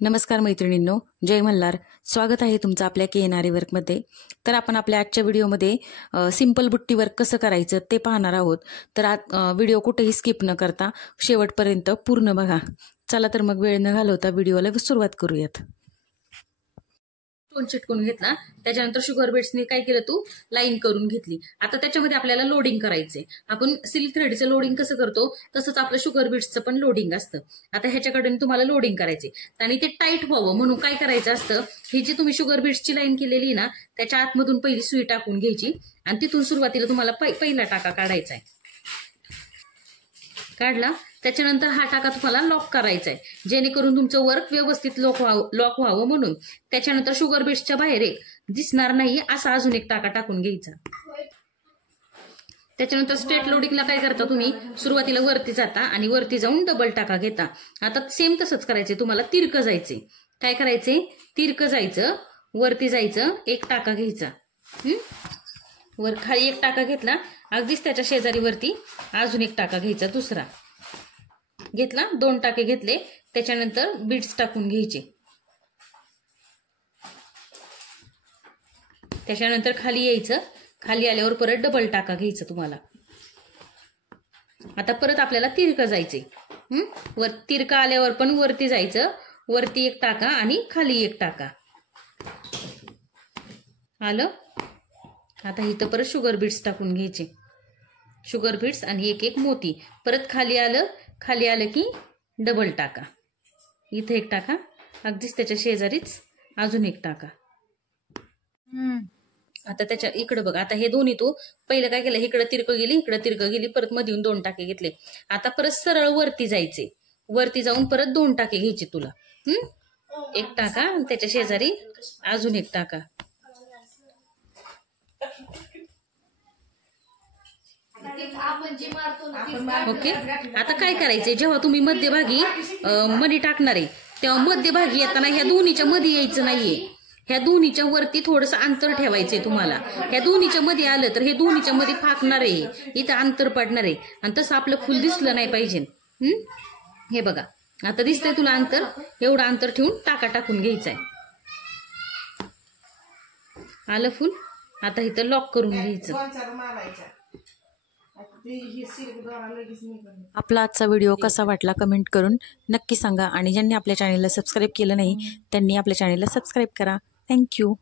नमस्कार मैत्रिणींनो, जय मल्हार. स्वागत आहे तुमचं आपल्या KNRE वर्कमध्ये. तर आपण आपल्या आजच्या व्हिडिओमध्ये सिंपल बुट्टी वर्क कसं करायचं ते पाहणार आहोत. तर व्हिडिओ कुठेही स्किप न करता शेवटपर्यंत पूर्ण बघा. चला तर मग वेळ न घालवता व्हिडिओला सुरुवात करूयात. स्टोन चिटकून घेतला, त्याच्यानंतर शुगर बीड्सने काय केलं, तू लाईन करून घेतली. आता त्याच्यामध्ये आपल्याला लोडिंग करायचंय. आपण सिल्क थ्रेडचं लोडिंग कसं करतो तसंच आपलं शुगर बीड्सचं पण लोडिंग असतं. आता ह्याच्याकडून तुम्हाला लोडिंग करायचे आणि ते टाईट व्हावं म्हणून काय करायचं असतं, ही जी तुम्ही शुगर बीड्सची लाईन केलेली ना त्याच्या आतमधून पहिली सुई टाकून घ्यायची आणि तिथून सुरुवातीला तुम्हाला पहिला टाका काढायचा आहे. काढला, त्याच्यानंतर हा टाका तुम्हाला लॉक करायचा आहे जेणेकरून तुमचं वर्क व्यवस्थित लॉक व्हावं म्हणून. त्याच्यानंतर शुगर बीड्सच्या बाहेर एक दिसणार नाही असा अजून एक टाका टाकून घ्यायचा. त्याच्यानंतर स्ट्रेट लोडिंगला काय करता, तुम्ही सुरुवातीला वरती जाता आणि वरती जाऊन डबल टाका घेता. आता सेम तसंच करायचंय, तुम्हाला तिरकं जायचंय. काय करायचंय, तिरकं जायचं, वरती जायचं, एक टाका घ्यायचा. वर खाली एक टाका घेतला, अगदीच त्याच्या शेजारी वरती अजून एक टाका घ्यायचा, दुसरा घेतला, दोन टाके घेतले. त्याच्यानंतर बीड्स टाकून घ्यायचे. त्याच्यानंतर खाली यायचं, खाली आल्यावर परत डबल टाका घ्यायचं तुम्हाला. आता परत आपल्याला तिरकं जायचंय. वर तिरकं आल्यावर पण वरती जायचं, वरती एक टाका आणि खाली एक टाका. आलं. आता इथं परत शुगर बीड्स टाकून घ्यायचे, शुगर बीड्स आणि एक एक मोती. परत खाली आलं की डबल टाका, इथं एक टाका, अगदीच त्याच्या शेजारीच अजून एक टाका. आता त्याच्या इकडं बघा, आता हे दोन्ही तू पहिलं काय केलं, इकडं तिरकं गेली, इकडं तिरकं गेली, परत मध्ये येऊन दोन टाके घेतले. आता परत सरळ वरती जायचे, वरती जाऊन परत दोन टाके घ्यायचे तुला. एक टाका आणि त्याच्या शेजारी अजून एक टाका. ओके. आता काय करायचंय, जेव्हा तुम्ही मध्यभागी मणी टाकणार आहे तेव्हा मध्यभागी येताना ह्या दोन्हीच्या मध्ये यायचं नाहीये. ह्या दोन्हीच्या वरती थोडस अंतर ठेवायचंय तुम्हाला. ह्या दोन्हीच्या मध्ये आलं तर हे दोन्हीच्या मध्ये फाकणार आहे, इथं अंतर पडणार आहे आणि तसं आपलं फुल दिसलं नाही पाहिजे. हे बघा, आता दिसतंय तुला अंतर, एवढं अंतर ठेवून टाका टाकून घ्यायचंय. आलं फुल. आता इथं लॉक करून घ्यायचं. आपला आजचा व्हिडिओ कसा वाटला कमेंट करून नक्की सांगा आणि ज्यांनी आपल्या चॅनलला सबस्क्राईब केलं नाही त्यांनी आपल्या चॅनलला सबस्क्राईब करा. थँक्यू.